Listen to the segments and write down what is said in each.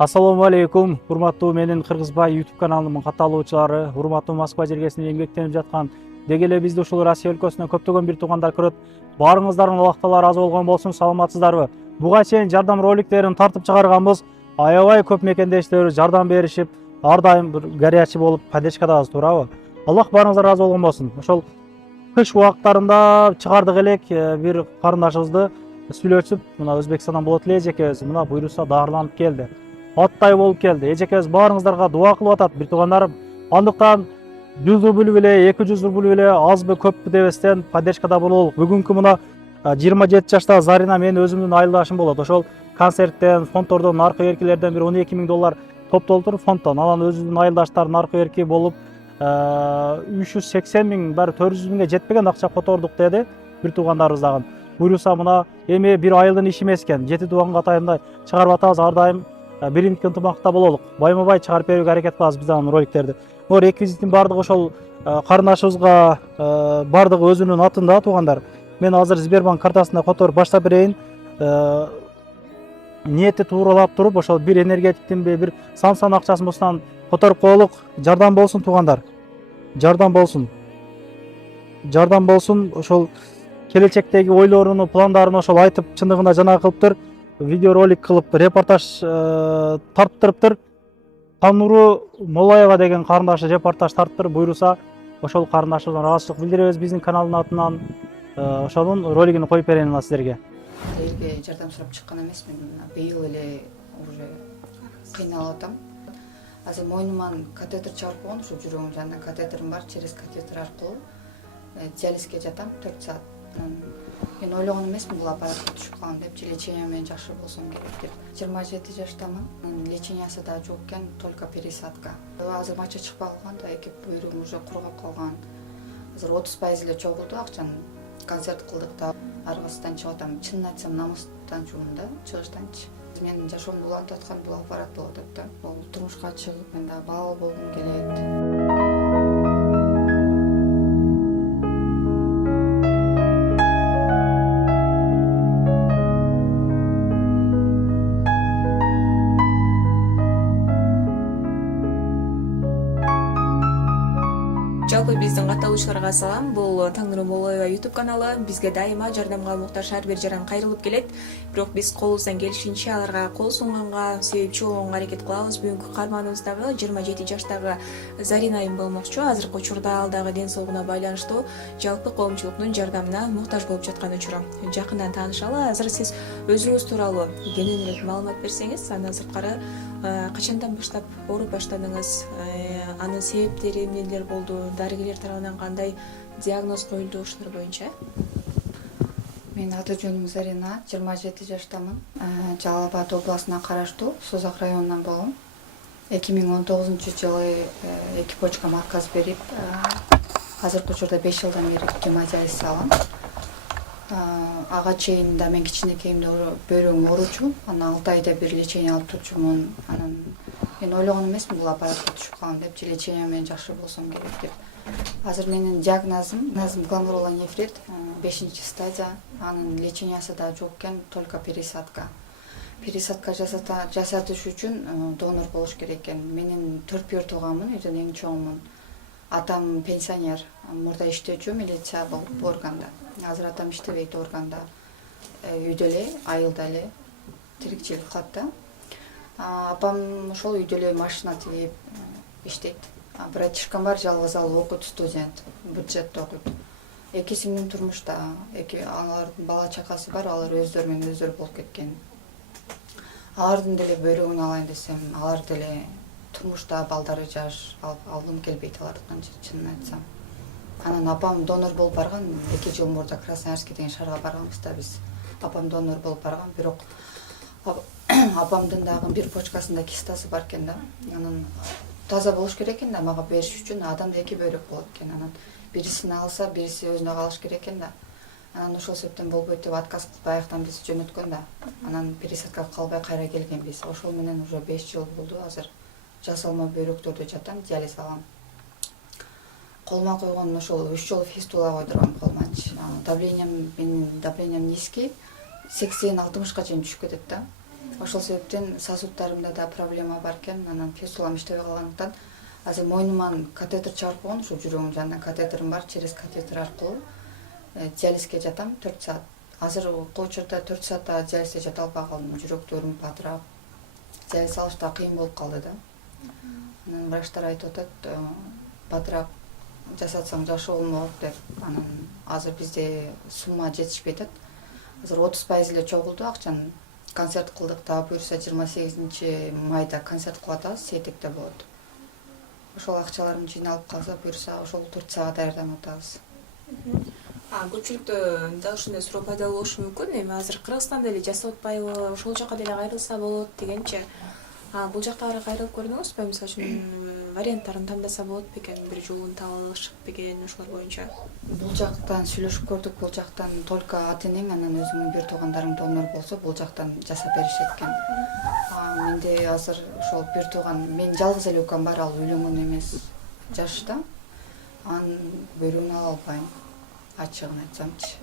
Ассаламу алейкум, урматтуу менин Кыргызбай YouTube каналымын катталуучулары, урматтуу Москва жергесинде эмгектенип жаткан деги эле бизди ушул Россия өлкөсүнөн көптөгөн бир туугандар көрөт. Баарыңыздардын убактылары аз болгон болсун, саламатсыздарбы? Буга чейин жардам роликтерин тартып чыгарганбыз. Аябай көп мекендештер жардам беришип, ар дайым бир горячий болуп поддержкадабыз, туурабы? Аллах баарыңыздарга аз болгон болсун. Ошол кыш убактарында чыгардык элек бир карындашыбызды сүйлөтүп, мына Өзбекстандан болот эле эжекебиз, мына буйруса даарыланып келди. Аттай болуп келди. Эжекебиз баарыңыздарга дуа кылып атат, бир туугандарым. Андыктан 100 рубль беле, 200 рубль беле азбы көппү дебестен поддержкада бололук. Бүгүнкү мына 27 жаштагы Зарина менин өзүмдүн айылдашым болот. Ошол концерттен, фонддордон, наркы эркилерден бир 12 000 доллар топтолтур фонддон. Анан өзүнүн айылдаштары наркы эрки болуп 380 000, баары 400 000ге жетпеген акча котордук деди бир туугандарыбыз дагы. Буйруса мына эми бир айылдын иши эмес экен. 7 тууганга атайында чыгарып атабыз, ар дайым биримдик ынтымакта бололук. Байма бай чыгарып берүүгө аракет кылабыз биз анын роликтерди. Бул реквизиттин баардыгы ошол карындашыбызга баардыгы өзүнүн атында, туугандар. Мен азыр Сбербанк картасына которуп баштап берейин. Ниети тууралап туруп, ошол бир энергетиктин бир сан акчасын которуп коелук. Жардам болсун, туугандар. Жардам болсун. Жардам болсун. Ошол келечектеги ойлоруну, пландарын ошол айтып, чындыгында жанагы кылыптыр. Видео ролик кылып, репортаж тарттырыптыр. Тануру Молаева деген карындашы репортаж тарттыр. Буйруса ошол карындашыбыздан ыраазычылык билдиребиз биздин каналдын атынан. Ошонун ролигин коюп берейин мына силерге. Элге жардам сурап чыккан эмесмин. Быйыл эле уже кыйналып атам. Азыр мойнуман катетер чыгарып койгон, ушу жүрөгүмдүн жанында катетерим бар. Через катетер аркылуу диализге жатам 4 саат. Мен ойлогон эмесмин бул аппаратка түшүп калам деп, лечение менен жакшы болсом керек деп. 27 жаштамын. Лечениясы да жок экен, только пересадка. Азыр мача чыкпай калган да, эки буйругум уже кургап калган. Азыр 30% эле чогулду акчаны. Концерт кылдык да, аргасынан чыгып атам. Чынын айтсам, намыстан чугум да, чыгыштанчы. Менин жашоомду улантып аткан бул аппарат болуп атат да. Бул турмушка чыгып, мен да балалы болгум келет. Жалпы биздин катталуучуларга салам. Бул Таңнуру Молоева YouTube каналы. Бизге дайыма жардамга муктаж ар бир жаран кайрылып келет. Бирок биз колубуздан келишинче аларга кол сунганга, себепчи болгонго аракет кылабыз. Бүгүнкү каарманыбыз дагы 27 жаштагы Зарина айым болмокчу. Азыркы учурда ал дагы ден соолугуна байланыштуу жалпы коомчулуктун жардамына муктаж болуп жаткан учуру. Жакындан таанышалы. Азыр сиз өзүңүз тууралуу кененирээк маалымат берсеңиз, андан сырткары качандан баштап ооруп баштадыңыз, анын себептери эмнелер болду, дарыгерлер тарабынан кандай диагноз коюлду, ушулар боюнча? Мен аты жөнүм Зарина, 27 жаштамын. Жалал Абад областына караштуу Созак районунан болом. 2019-жылы 2 почкам отказ берип, азыркы учурда 5 жылдан бери гемодиализ алам. Ага чейин да мен кичинекейимде бөйрөгүм ооручу, анан 6 айда бир лечение алып турчумун. Анан мен ойлогон эмесмин бул аппаратка түшүп калам деп, лечение менен жакшы болсом керек деп. Азыр менин диагнозум гломерулонефрит 5-стадия. Анын лечениясы да жок экен, только пересадка. Пересадка жасатыш үчүн донор болуш керек экен. Менин 4 тууганмын, үйдөн эң чоңмун. Атам пенсионер, мурда иштөөчү милиция болуп органда. Азыр атам иштебейт органда. Үйдө эле, айылда эле тирикчилик кылат да. Апам ошол үйдө эле машина тигип иштейт. Братишкам бар, жалгыз ал окуйт, студент, бюджетте окуйт. Эки сиңдим турмушта, алардын бала чакасы бар, алар өздөрү менен өздөрү болуп кеткен. Алардын деле бөйрөгүн алайын десем, алар деле турмушта, балдары жаш, алгым келбейт алардын, чынын айтсам. Анан апам донор болуп барган, 2 жыл мурда Красноярский деген шаарга барганбыз да биз. Апам донор болуп барган, бирок апамдын дагы бир почкасында кистасы бар экен да. Анан таза болуш керек экен да, мага бериш үчүн адамда 2 бөйрөк болот экен. Анан бирисин алса, бириси өзүнө калыш керек экен да. Анан ошол себептен болбойт деп отказ кылып аяктан биз жөнөткөн да. Анан пересадка калбай кайра келгенбиз. Ошол менен уже 5 жыл болду. Азыр жасалма бөйрөктөрдө жатам, диализ алам. Колума койгон ошол 3 жолу фистула койдурган колумачы. Давлением низкий, 80-60га чейин түшүп кетет да. Ошол себептен сосуддарымда да проблема бар экен. Анан фистулам иштебей калгандыктан азыр мойнуман катетер чыгарып койгон, ушу жүрөгүмдүн жанынан катетерим бар. Через катетер аркылуу диализге жатам 4 саат. Азыркы учурда 4 саатта диализде жата албай калдым. Жүрөктү өрүнүп батырап. Диализ алыш да кыйын болуп калды да. Анан врачтар айтып атат, батыраак жасатсаң жакшы болмок деп. Анан азыр бизде сумма жетишпей атат. Азыр 30% эле чогулду акчаны. Концерт кылдык, дагы буюрса 28 майда концерт кылып атабыз, Сетекте болот. Ошол акчаларым жыйналып калса, буюрса ошол Турцияга даярданып атабыз. Көпчүлүктө дал ушундай суроо пайда болушу мүмкүн. Эми азыр Кыргызстанда эле жасап атпайбы, ошол жака деле кайрылса болот дегенчи. Бул жактагы кайрылып көрдүңүзбү? Мисалы үчүн варианттарын тандаса болот бекен, бир жолун таап алышып бекен ошолор боюнча. Бул жактан сүйлөшүп көрдүк, бул жактан только ата-энең анан өзүңдүн бир туугандарың донор болсо, бул жактан жасап беришет экен. Менде азыр ошол бир тууган, мен жалгыз эле укам бар, ал үйлөнгөн эмес, жашта. Анын бөйрөгүн ала албайм, ачыгын айтсамчы.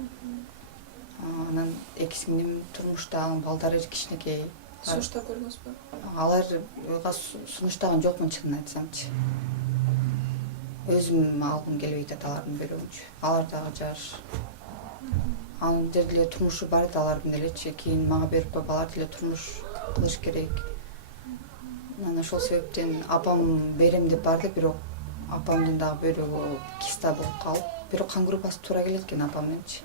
Анан эки сиңдим турмушта, балдары кичинекей. Сунуштап көрдүңүзбү? Аларга сунуштаган жокмун, чынын айтсамчы. Өзүм алгым келбей атат алардын бөйрөгүнчү. Алар дагы жаш. Анын деле турмушу бар да алардын делечи. Кийин мага берип коюп, алар деле турмуш кылыш керек. Анан ошол себептен апам берем деп барды, бирок апамдын дагы бөйрөгү киста болуп калып, бирок кан группасы туура келет экен апамдынчы.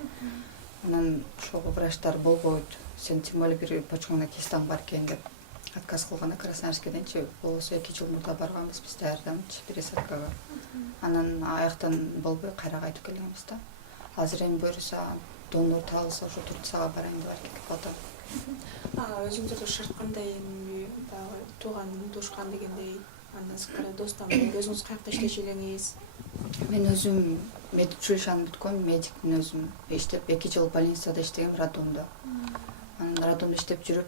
Анан ошол врачтар болбойт. Сен тем более бир почкаңда кистаң бар экен деп отказ кылганда Красноярскеденчи болсо 2 жыл мурда барганбыз биз даярданчы пересадкага. Анан аяктан болбой кайра кайтып келгенбиз да. Азыр эми буюрса донор табылса ошо Турцияга барайын деп аракет кылып атам. Өзүңүздөрдө шарт кандай? Эми баягы тууган, тушкан дегендей, андан сырткары достан өзүңүз каякта иштечү элеңиз? Мен өзүм медучилищени бүткөм, медиктин өзүм иштеп 2 жыл больницада иштегем, роддомдо. Анан роддомдо иштеп жүрүп,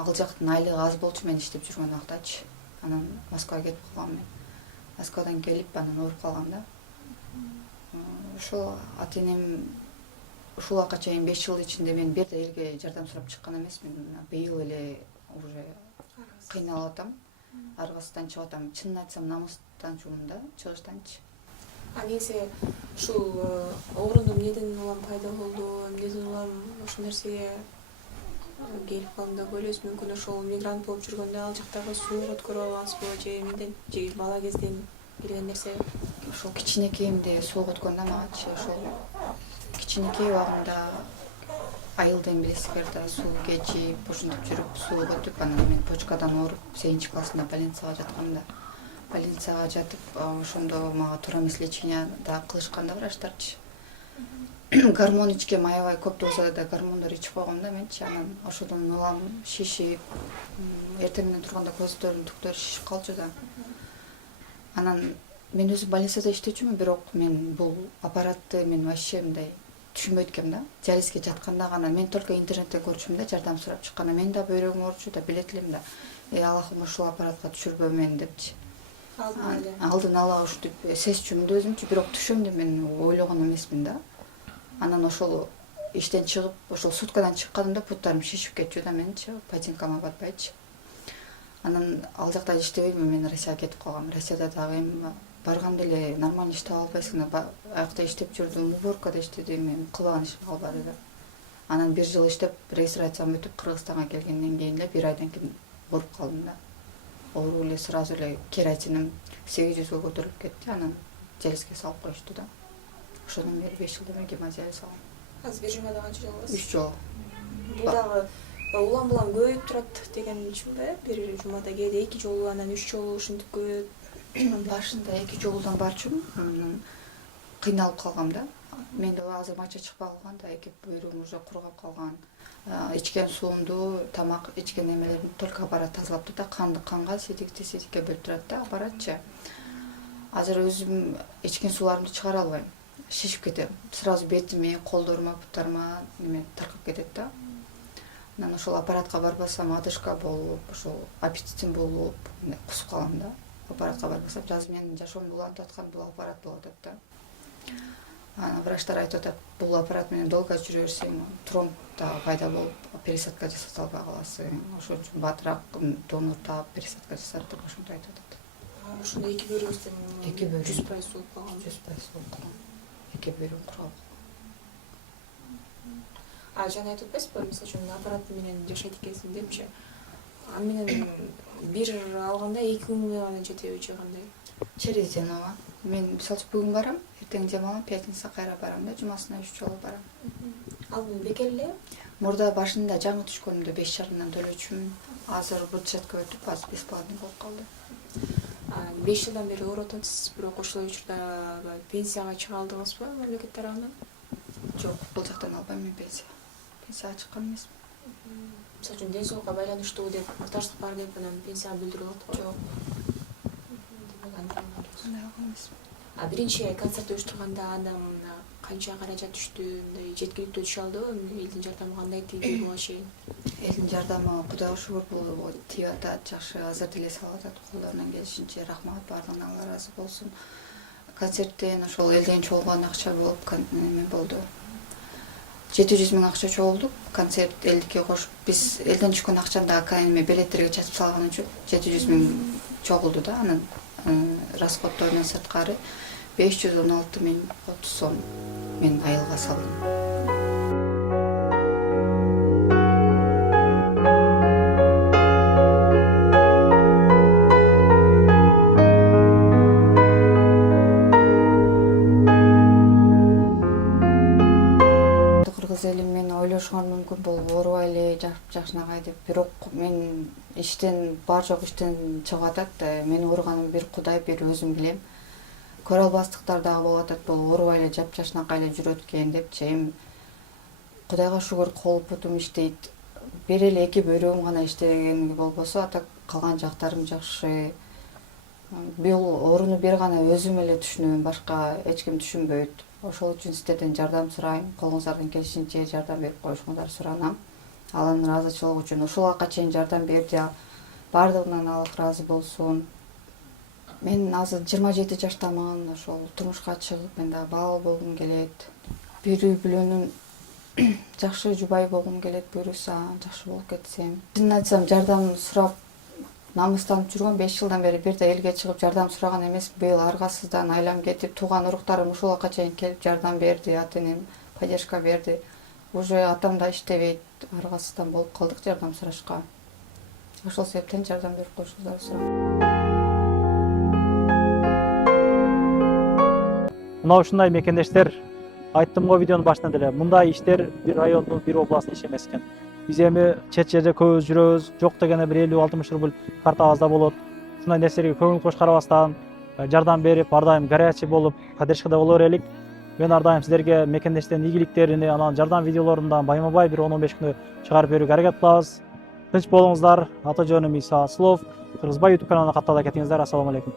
ал жактын айлыгы аз болчу мен иштеп жүргөн убактачы. Анан Москвага кетип калгам мен. Москвадан келип, анан ооруп калгам да. Ошол ата-энем ушул убакка чейин 5 жыл ичинде мен бир да элге жардам сурап чыккан эмесмин. Быйыл эле уже кыйналып атам. Аргасыздан чыгып атам. Чынын айтсам намыстан чугум да, чыгыштанчы. Негизи ушул оорунун эмнеден улам пайда болду, эмнеден улам ушул нерсеге келип калдым деп ойлойсуз? Мүмкүн ошол мигрант болуп жүргөндө ал жактагы сууг өткөрүп алгансызбы же эмнеден? Же бала кезден келген нерсе? Ошол кичинекейимде сууг өткөндө магачы, ошол кичинекей убагымда айылдын билесиздер да, сууг кечип, ушинтип жүрүп, сууг өтүп, анан мен почкадан ооруп 8 классында больницага жаткам да. Больницага жатып, ошондо мага туура эмес лечениеда кылышканда врачтарчы. Гормон ичкем, аябай көп дозада гормондор ичип койгом да менчи. Анан ошодон улам шишип, эртең менен турганда көздөрүм, түктөрү шишип калчу да. Анан мен өзүм больницада иштечүмүн, бирок мен бул аппаратты мен вообще мындай түшүнбөйт экенмин да. Диализге жатканда гана мен только интернеттен көрчүмүн да, жардам сурап чыкканда. Мен да бөйрөгүм ооручу да, билет элем да. Аллахым ушул аппаратка түшүрбөмөн депчи. Алдын ала ушинтип сезчүмүн да өзүмчү, бирок түшөм деп мен ойлогон эмесмин да. Анан ошол иштен чыгып, ошол суткадан чыкканымда буттарым шишип кетчү да менчи, патинкама батпайчы. Анан ал жакта иштебейм, мен Россияга кетип калгам. Россияда дагы эми барганда эле нормально иштеп албайсың да. Аякта иштеп жүрдүм, уборкада иштедим, эми кылбаган ишим калбады да. Анан 1 жыл иштеп, регистрациям өтүп, Кыргызстанга келгенден кийин эле 1 айдан кийин ооруп калдым да. Оору эле сразу эле кератиним 800-гө көтөрүлүп кетти, анан диализге салып коюшту да. Ошондон бери 5 жылдан бери гемодиализ алам. Азыр бир жумада канча жыл болот? 3 жыл. Бул дагы улам-улам көбөйүп турат деген үчүнбү? Бир жумада кээде 2 жолу, анан 3 жолу ушинтип көбөйөт. Башында 2 жолудан барчумун, кыйналып калгам да. Менде азыр мача чыкпай калган да, эки бөйрөгүм уже кургап калган. Ичкен суумду, тамак ичкен немелерин только аппарат тазалап турат да, канды канга, сетикке бөлүп турат да, аппаратчы. Азыр өзүм ичкен сууларымды чыгара албайм. Шишип кетем. Сразу бетиме, колдорума, буттарыма неме таркап кетет да. Анан ошол аппаратка барбасам одышка болуп, ошол аппетитим болуп, кусуп калам да. Аппаратка барбасам, жазы менин жашоомду улантып аткан бул аппарат болуп атат да. Анан врачтар айтып атат, бул аппарат менен долго жүрө берсең, тромб дагы пайда болуп, пересадка жасата албай каласың. Ошон үчүн батыраак донор таап пересадка жасат деп ошентип айтып атат. Ошондо эки бөйрөгүздөн Эки бөйрөк. 100% болуп калган. 100% болуп калган. Эки бөйрөк куралып. Жана айтып атпайсызбы, мисалы үчүн аппарат менен жашайт экенсиң депчи. Аны менен бир алганда 2 күнгө гана жетеби же кандай? Через день ооба. Мен мисалы үчүн бүгүн барам, эртең дем алам, пятница кайра барам да, жумасына 3 жолу барам. Ал бекер эле? Мурда башында жаңы түшкөнүмдө 5,5 төлөчүмүн. Азыр бюджетке өтүп, азыр бесплатный болуп калды. 5 жылдан бери ооруп атасыз, бирок ошол учурда пенсияга чыга алдыңызбы мамлекет тарабынан? Жок, бул жактан албайм мен пенсия. Пенсияга чыккан эмесмин. Мисалы үчүн ден соолукка байланыштуу деп, муктаждык бар деп анан пенсияга билдирип атат го. Жок, Демек андай андай алган эмесмин. Биринчи концерт уюштурганда адам канча каражат түштү, мындай жеткиликтүү түшө алдыбы? Элдин жардамы кандай тийди буга чейин? Элдин жардамы Кудайга шүгүр бул тийип атат, жакшы, азыр деле салып атат, колдорунан келишинче. Рахмат, баардыгына Алла ыраазы болсун. Концерттен ошол элден чогулган акча болуп эме болду. 700 000 акча чогулдук. Концерт элдикке кошуп, биз элден түшкөн акчаны да эме билеттерге чачып салган үчүн 700 000 чогулду да. Анан расходторунан сырткары 516 030 сом мен айылга салдым. Кыргыз эли мен ойлошуңар мүмкүн, бул оорубай эле жакшынакай деп. Бирок мен иштен, бар жок иштен чыгып атат. Менин ооруганымды бир Кудай, бир өзүм билем. Көрө албастыктар дагы болуп атат, бул оорубай эле жакшынакай эле жүрөт экен депчи. Эми Кудайга шүгүр, кол бутум иштейт. Бир эле 2 бөйрөгүм гана иштегени болбосо, ата калган жактарым жакшы. Бул ооруну бир гана өзүм эле түшүнөм, башка эч ким түшүнбөйт. Ошол үчүн сиздерден жардам сурайм. Колуңуздардан келишинче жардам берип коюшуңуздар суранам. Алардын ыраазычылыгы үчүн ушул убакка чейин жардам берди. Бардыгынан Аллах ыраазы болсун. Мен азыр 27 жаштамын. Ошол турмушка чыгып, мен дагы бала болгум келет. Бир үй бүлөнүн жакшы жубай болгум келет, буюрса, жакшы болуп кетсем. Чынын айтсам, жардам сурап намыстанып жүргөн 5 жылдан бери бир да элге чыгып жардам сураган эмес. Быйыл аргасыздан айлам кетип, тууган уруктарым ушул убакка чейин келип жардам берди, ата-энем поддержка берди. Уже атам да иштебейт, аргасыздан болуп калдык жардам сурашка. Ошол себептен жардам берип коюшуңузду сурайм. Мына ушундай мекендештер, айттым го видеонун башында деле, мындай иштер бир райондун, бир областтын иши эмес экен. Биз эми чет жерде көбүз жүрөбүз, жок дегенде бир 50-60 рубль картабызда болот. Ушундай нерселерге көңүл кош карабастан жардам берип, ар дайым горячий болуп, поддержкада боло берелик. Мен ар дайым силерге мекендештин ийгиликтерини, анан жардам видеолорундан байма-бай бир 10-15 күндө чыгарып берүүгө аракет кылабыз. Тынч болуңуздар. Аты жөнүм Иса Аслов. Кыргызбай YouTube каналына каттала кетиңиздер. Ассаламу алейкум.